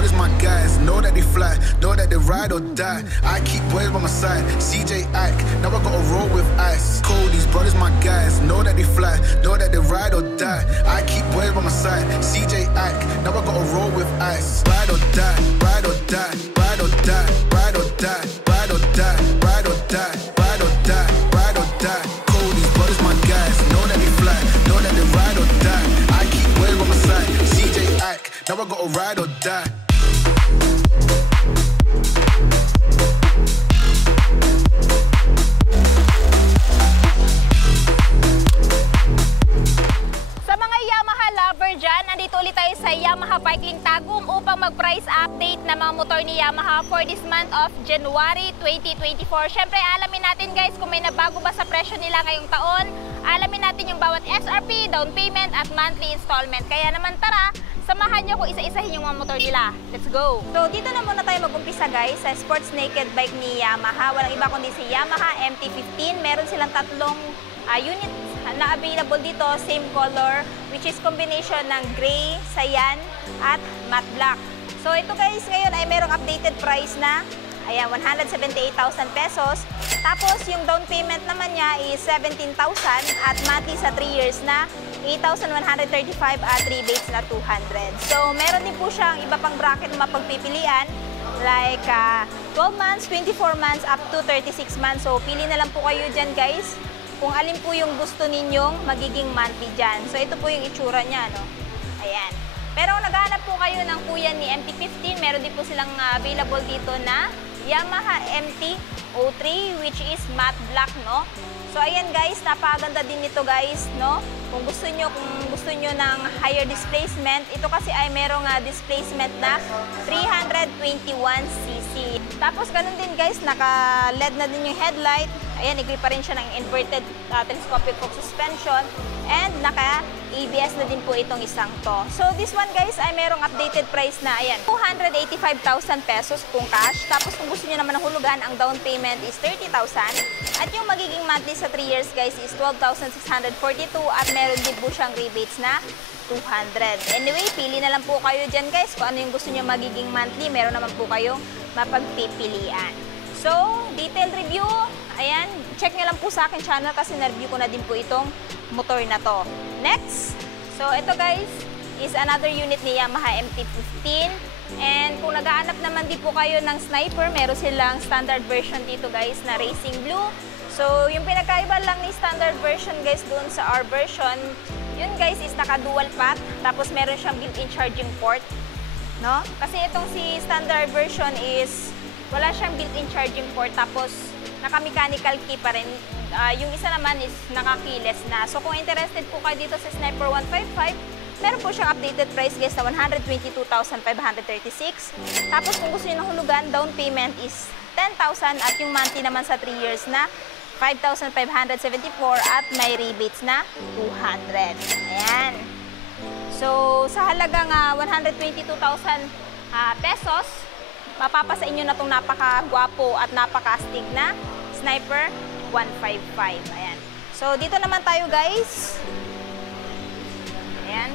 brothers my guys, know that they fly, know that they ride or die. I keep boys by my side, CJ Ike, now I gotta roll with ice. These brothers my guys, know that they fly, know that they ride or die. I keep boys by my side, CJ Ike, now I gotta roll with ice. Ride or die, ride or die, ride or die, ride or die, ride or die, ride or die, ride or die, ride or die. These brothers my guys, know that they fly, know that they ride or die. I keep boys by my side, CJ Ike, now I gotta ride or die. Nandito ulit tayo sa Yamaha Bike Link Tagum upang mag-price update ng mga motor ni Yamaha for this month of January 2024. Siyempre, alamin natin guys kung may nabago ba sa presyo nila ngayong taon. Alamin natin yung bawat SRP, down payment at monthly installment. Kaya naman tara, samahan nyo kung isa-isahin yung mga motor nila. Let's go! So dito na muna tayo mag-umpisa guys sa sports naked bike ni Yamaha. Walang iba kundi si Yamaha MT-15. Meron silang tatlong units na available dito, same color, which is combination ng gray, cyan, at matte black. So ito guys, ngayon ay merong updated price na, ayan, 178,000 pesos. Tapos yung down payment naman niya is 17,000 at monthly sa 3 years na 8,135 at rebates na 200. So meron din po siyang iba pang bracket na mapagpipilian, like 12 months, 24 months, up to 36 months. So pili na lang po kayo dyan guys kung alin po yung gusto ninyong magiging monthly dyan. So, ito po yung itsura niya, no? Ayan. Pero kung naghahanap po kayo ng kuya ni MT-15, meron din po silang available dito na Yamaha MT-03, which is matte black, no? So, ayan guys, napakaganda din ito guys, no? Kung gusto nyo ng higher displacement, ito kasi ay merong displacement na 321cc. Tapos, ganun din guys, naka-LED na din yung headlight. Ayan, nag-grip pa rin siya ng inverted telescopic fork suspension and naka-ABS na din po itong isang to. So, this one guys ay merong updated price na, ayan, 285,000 pesos kung cash. Tapos, kung gusto nyo naman ng hulugan, ang down payment is 30,000. At yung magiging monthly sa 3 years guys is 12,642 at meron din po siyang rebates na 200. Anyway, pili na lang po kayo dyan guys kung ano yung gusto nyo magiging monthly. Meron naman po kayong mapagpipilian. So, detailed review, ayan, check nyo lang po sa akin channel kasi na-review ko na din po itong motor na to. Next, so ito guys is another unit ni Yamaha MT-15. And kung naghahanap naman din po kayo ng sniper, meron silang standard version dito guys na racing blue. So yung pinagkaiba lang ni standard version guys doon sa our version, yun guys is naka-dual path, tapos meron siyang built-in charging port, no? Kasi itong si standard version is wala siyang built-in charging port, tapos naka-mechanical key pa rin. Yung isa naman is naka-keyless na. So kung interested po kayo dito sa Sniper 155, meron po siyang updated price guys na 122,536. Tapos kung gusto niyo ng hulugan, down payment is 10,000 at yung monthly naman sa 3 years na 5,574 at may rebates na 200. Ayan. So sa halagang 122,000 pesos, mapapasa inyo na itong napaka-gwapo at napaka-astig na Sniper 155. Ayan. So, dito naman tayo guys. Ayan.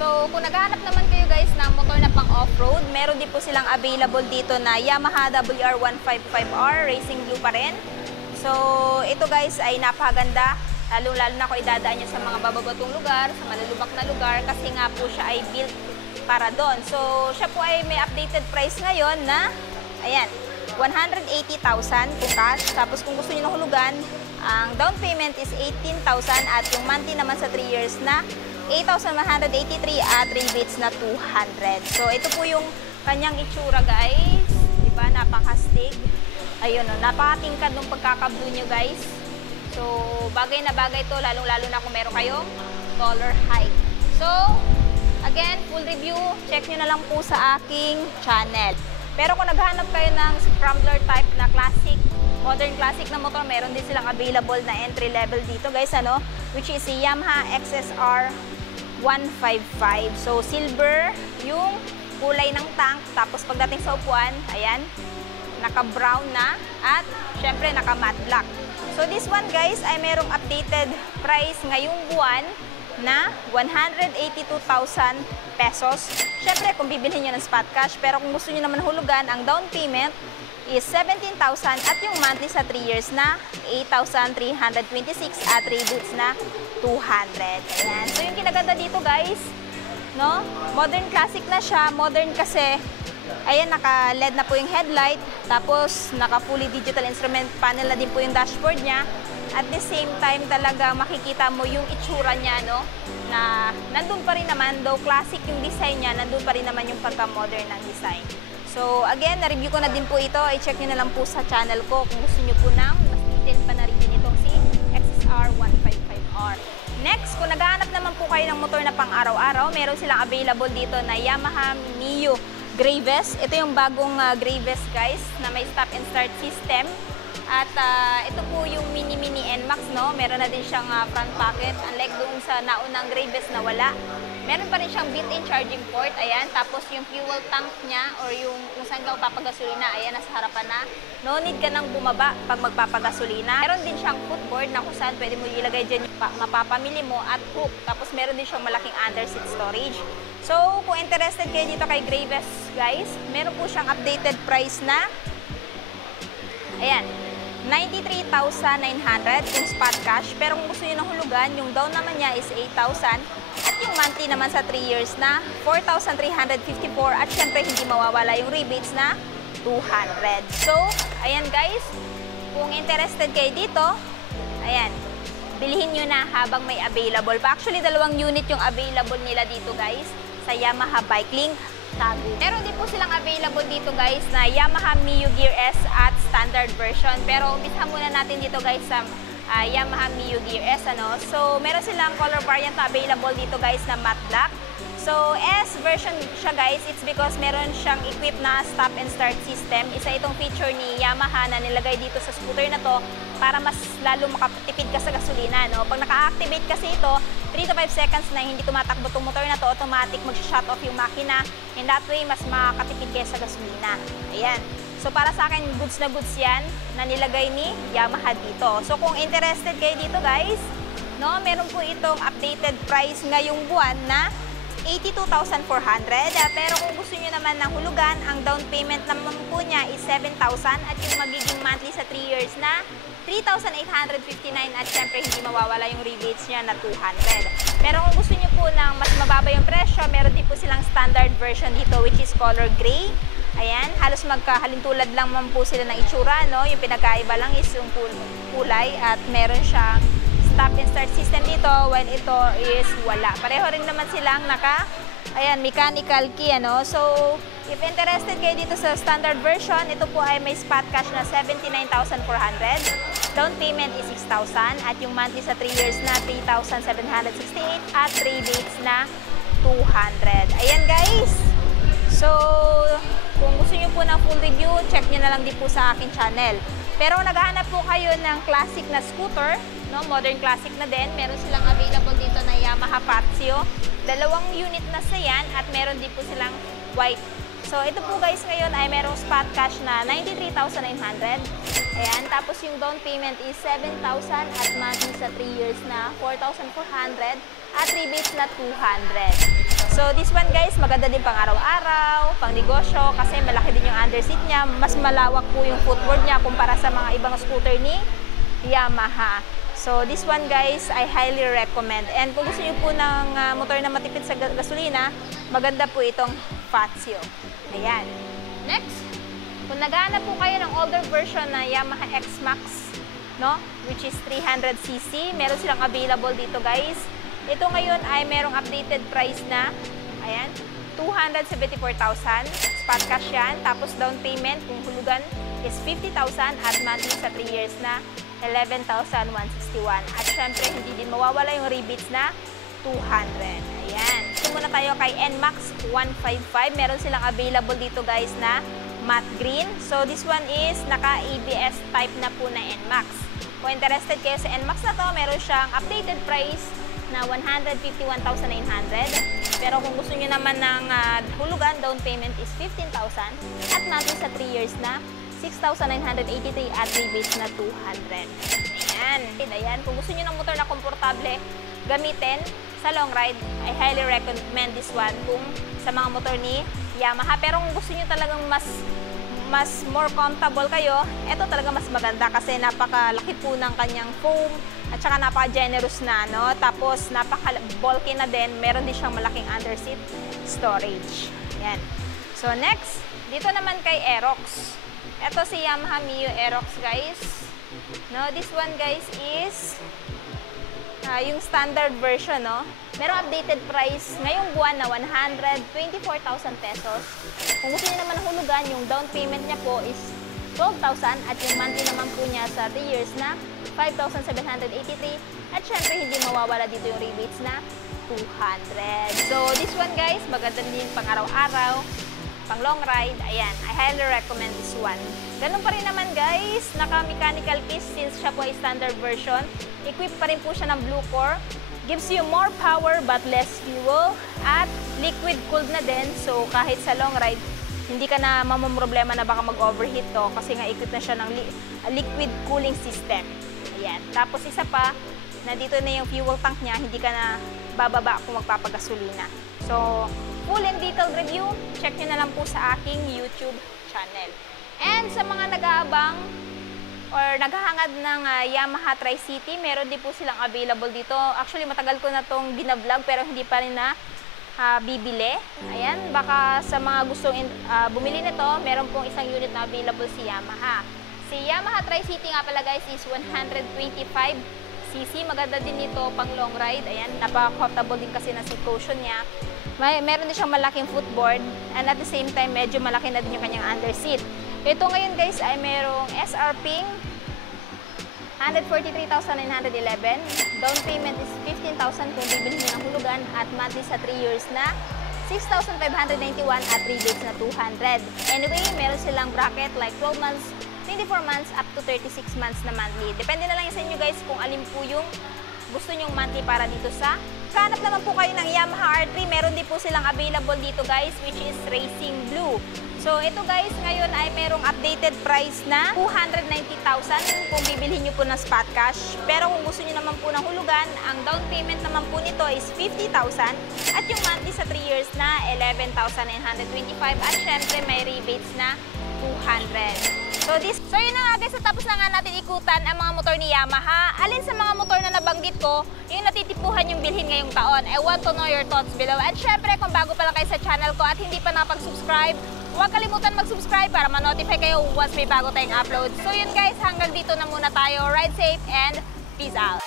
So, kung naghahanap naman kayo guys ng motor na pang off-road, meron din po silang available dito na Yamaha WR155R, racing blue pa rin. So, ito guys ay napakaganda. Lalo-lalo na kung idadaan nyo sa mga bababatong lugar, sa malulubak na lugar, kasi nga po siya ay built para doon. So, siya po ay may updated price ngayon na, ayan, 180,000 kung cash. Tapos kung gusto niyo ng hulugan, ang down payment is 18,000 at yung monthly naman sa 3 years na 8,183 at rebates na 200. So, ito po yung kanyang itsura guys. Diba? Napakastig. Ayun o, napakatingkad ng pagkakablo nyo guys. So, bagay na bagay to, lalong-lalo na kung meron kayong taller height. So, again, full review, check nyo na lang po sa aking channel. Pero kung naghanap kayo ng scrambler type na classic, modern classic na motor, meron din silang available na entry level dito guys, ano? Which is si Yamaha XSR 155. So, silver yung kulay ng tank. Tapos pagdating sa upuan, ayan, naka-brown na at syempre naka-matte black. So, this one guys ay merong updated price ngayong buwan na 182,000 pesos. Syempre, kung bibilhin nyo ng spot cash, pero kung gusto nyo naman hulugan, ang down payment is 17,000 at yung monthly sa 3 years na 8,326 at rebates na 200. Ayan. So, yung kinaganda dito guys, no? Modern classic na siya. Modern kasi, ayan, naka-LED na po yung headlight. Tapos, naka-fully digital instrument panel na din po yung dashboard niya. At the same time, talaga makikita mo yung itsura niya, no? Na nandun pa rin naman, though classic yung design niya, nandun pa rin naman yung pagka-modern ng design. So, again, na-review ko na din po ito. I-check nyo na lang po sa channel ko kung gusto nyo po ng mas detailed pa na review nitong si XSR 155R. Next, kung naghahanap naman po kayo ng motor na pang araw-araw, meron silang available dito na Yamaha Mio Graves. Ito yung bagong Graves guys, na may stop and start system. At ito po yung Mini NMAX, no? Meron na din siyang front pocket, unlike doon sa naunang Graves na wala. Meron pa rin siyang built-in charging port, ayan. Tapos yung fuel tank niya or yung kung saan ka magpapagasolina, ayan, nasa harapan na. No need ka nang bumaba pag magpapagasolina. Meron din siyang footboard na kung saan pwede mo ilagay dyan yung mapapamili mo at hook. Tapos meron din siyang malaking under-seat storage. So, kung interested kayo dito kay Graves, guys, meron po siyang updated price na, ayan, 93,900 yung spot cash. Pero kung gusto nyo ng hulugan, yung down naman niya is 8,000. At yung monthly naman sa 3 years na 4,354. At syempre, hindi mawawala yung rebates na 200. So, ayan guys, kung interested kayo dito, ayan, bilhin nyo na habang may available pa. Actually, 2 unit yung available nila dito guys sa Yamaha Bike Link Tagum. Meron din po silang available dito guys na Yamaha Mio Gear S at standard version. Pero umpisa muna natin dito guys sa Yamaha Mio Gear S, ano. So, meron silang color variant na available dito guys na matte black. So, S version siya guys, it's because meron siyang equipped na stop and start system. Isa itong feature ni Yamaha na nilagay dito sa scooter na to para mas lalo makatipid ka sa gasolina, no? Pag naka-activate kasi ito, 3 to 5 seconds na hindi tumatakbo itong motor na to, automatic mag-shut off yung makina. In that way, mas makakatipid kayo sa gasolina. Ayan. So, para sa akin, goods na goods yan na nilagay ni Yamaha dito. So, kung interested kayo dito guys, no, meron po itong updated price ngayong buwan na 82,400. Pero kung gusto nyo naman ng hulugan, ang down payment naman po niya is 7,000 at yung magiging monthly sa 3 years na 3,859 at syempre hindi mawawala yung rebates niya na 200. Pero kung gusto nyo po ng mas mababa yung presyo, meron din po silang standard version dito which is color gray. Ayan, halos magkahalintulad lang man po sila ng itsura, no? Yung pinagkaiba lang is yung kulay at meron siyang stop and start system dito while ito is wala. Pareho rin naman silang ayan, mechanical key, ano. So, if interested kayo dito sa standard version, ito po ay may spot cash na 79,400. Down payment is 6,000 at yung monthly sa 3 years na 3,768 at rebates na 200. Ayan guys. So, kung gusto nyo po ng full review, check nyo na lang din po sa aking channel. Pero naghahanap po kayo ng classic na scooter, no? Modern classic na din. Meron silang available dito na Yamaha Patio. 2 unit na sa yan at meron din po silang white. So ito po guys ngayon ay merong spot cash na 93,900. Ayan, tapos yung down payment is 7,000 at monthly sa 3 years na 4,400 at rebates na 200. So this one guys, maganda din pang araw-araw, pang negosyo kasi malaki din yung underseat niya. Mas malawak po yung footboard niya kumpara sa mga ibang scooter ni Yamaha. So this one guys, I highly recommend. And kung gusto niyo po ng motor na matipid sa gasolina, maganda po itong Patio. Ayan. Next, kung naghahanap po kayo ng older version na Yamaha X-Max, no? Which is 300cc, meron silang available dito guys. Ito ngayon ay merong updated price na, ayan, 274,000. Spot cash yan. Tapos down payment, kung hulugan, is 50,000 at monthly sa 3 years na 11,161. At syempre, hindi din mawawala yung rebates na 200. Ayan. So muna tayo kay NMAX 155. Meron silang available dito guys na matte green. So this one is naka-ABS type na po na NMAX. Kung interested kayo sa NMAX na to, meron siyang updated price na 151,900. Pero kung gusto niyo naman ng hulugan, down payment is 15,000 at monthly sa 3 years na 6,983 at rebates na 200. Ayan. Ayan. Kung gusto niyo ng motor na komportable, gamitin sa long ride, I highly recommend this one kung sa mga motor ni Yamaha. Pero kung gusto nyo talagang mas more comfortable kayo, ito talaga mas maganda kasi napakalaki po ng kanyang foam at saka napaka-generous na, no? Tapos napaka-bulky na din, meron din siyang malaking underseat storage. Yan. So next, dito naman kay Aerox. Ito si Yamaha Mio Aerox, guys. No, this one guys is yung standard version, no? Merong updated price ngayong buwan na 124,000 pesos. Kung gusto niyo naman hulugan, yung down payment niya po is 12,000 at yung monthly naman po niya sa 3 years na 5,783 at syempre hindi mawawala dito yung rebates na 200. So this one guys, maganda din pang araw-araw, pang long ride. Ayan, I highly recommend this one. Ganun pa rin naman guys, naka-mechanical case since siya po ay standard version. Equipped pa rin po siya ng Blue Core. Gives you more power but less fuel. At liquid cooled na din. So kahit sa long ride, hindi ka na mamumroblema na baka mag-overheat to kasi nga equipped na siya ng liquid cooling system. Ayan. Tapos isa pa, nandito na yung fuel tank niya, hindi ka na bababa kung magpapagasolina. So, full and detailed review, check nyo na lang po sa aking YouTube channel. And sa mga nag-aabang or naghahangad ng Yamaha Tri-City, meron din po silang available dito. Actually, matagal ko na itong binablog pero hindi pa rin na bibili. Ayan, baka sa mga gustong bumili nito, meron pong isang unit na available si Yamaha. Si Yamaha Tri-City nga pala guys is 125cc. Maganda din ito pang long ride. Ayan, napaka-comfortable din kasi na situation niya. Meron din siyang malaking footboard and at the same time, medyo malaki na din yung kanyang underseat. Ito ngayon guys ay merong SRP 143,911. Down payment is 15,000 kung bibili niyo ng hulugan at monthly sa 3 years na 6,591 at rebates na 200. Anyway, meron silang bracket like 12 months, 24 months up to 36 months na monthly. Depende na lang sa inyo guys kung alin po yung gusto nyong monthly para dito sa hanap naman po kayo ng Yamaha R3. Meron din po silang available dito guys, which is Racing Blue. So ito guys, ngayon ay merong updated price na 290,000 kung bibilhin nyo po ng spot cash. Pero kung gusto nyo naman po ng hulugan, ang down payment naman po nito is 50,000 at yung monthly sa 3 years na 11,925 at syempre may rebates na 200. So yun na nga guys, tapos na nga natin ikutan ang mga motor ni Yamaha. Alin sa mga motor na nabanggit ko, yung natitipuhan yung bilhin ngayong taon. I want to know your thoughts below. At syempre, kung bago pa lang kayo sa channel ko at hindi pa nakapag-subscribe, huwag kalimutan mag-subscribe para ma-notify kayo once may bago tayong upload. So yun guys, hanggang dito na muna tayo. Ride safe and peace out!